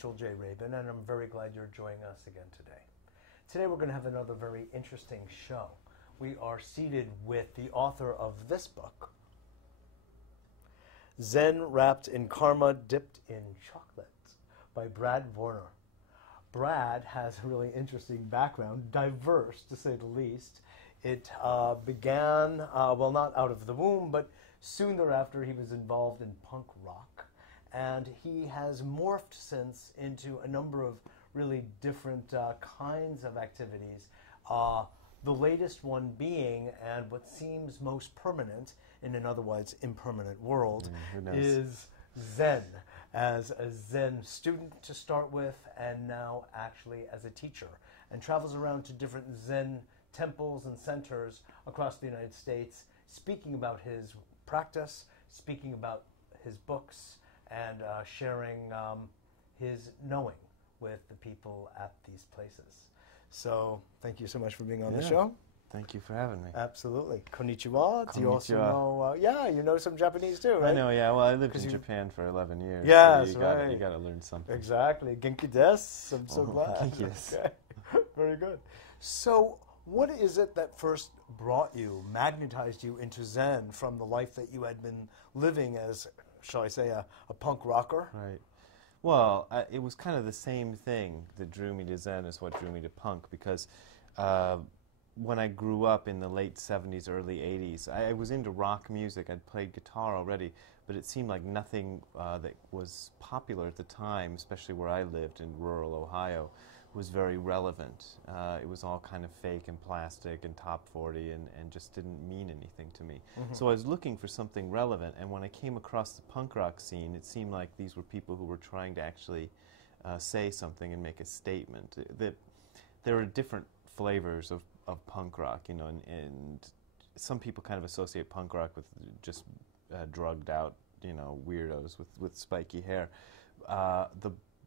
Mitchell J. Rabin, and I'm very glad you're joining us again today. Today we're going to have another very interesting show. We are seated with the author of this book, Zen Wrapped in Karma, Dipped in Chocolate, by Brad Warner. Brad has a really interesting background, diverse to say the least. It began, well, not out of the womb, but soon thereafter he was involved in punk rock. And he has morphed since into a number of really different kinds of activities. The latest one being, and what seems most permanent in an otherwise impermanent world, is Zen. As a Zen student to start with, and now actually as a teacher, and travels around to different Zen temples and centers across the United States, speaking about his practice, speaking about his books, and sharing his knowing with the people at these places. So thank you so much for being on the show. Thank you for having me. Absolutely. Konnichiwa. Do you also Konnichiwa. know, you know some Japanese too, right? I know, yeah. Well, I lived in Japan for 11 years. Yes, so you got to learn something. Exactly. Genki desu. I'm so glad. Genki desu. Okay. Very good. So what is it that first brought you, magnetized you into Zen from the life that you had been living as, shall I say, a punk rocker? Right. Well, it was kind of the same thing that drew me to Zen as what drew me to punk, because when I grew up in the late 70s, early 80s, I was into rock music. I'd played guitar already, but it seemed like nothing that was popular at the time, especially where I lived in rural Ohio, was very relevant. It was all kind of fake and plastic and top 40 and just didn't mean anything to me. Mm-hmm. So I was looking for something relevant, and when I came across the punk rock scene, it seemed like these were people who were trying to actually say something and make a statement. There are different flavors of punk rock, you know, and some people kind of associate punk rock with just drugged out, you know, weirdos with spiky hair.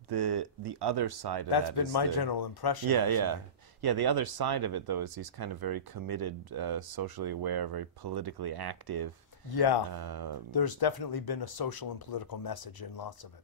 The other side of that is... That's been my general impression. Yeah. The other side of it, though, is these kind of very committed, socially aware, very politically active. Yeah, there's definitely been a social and political message in lots of it.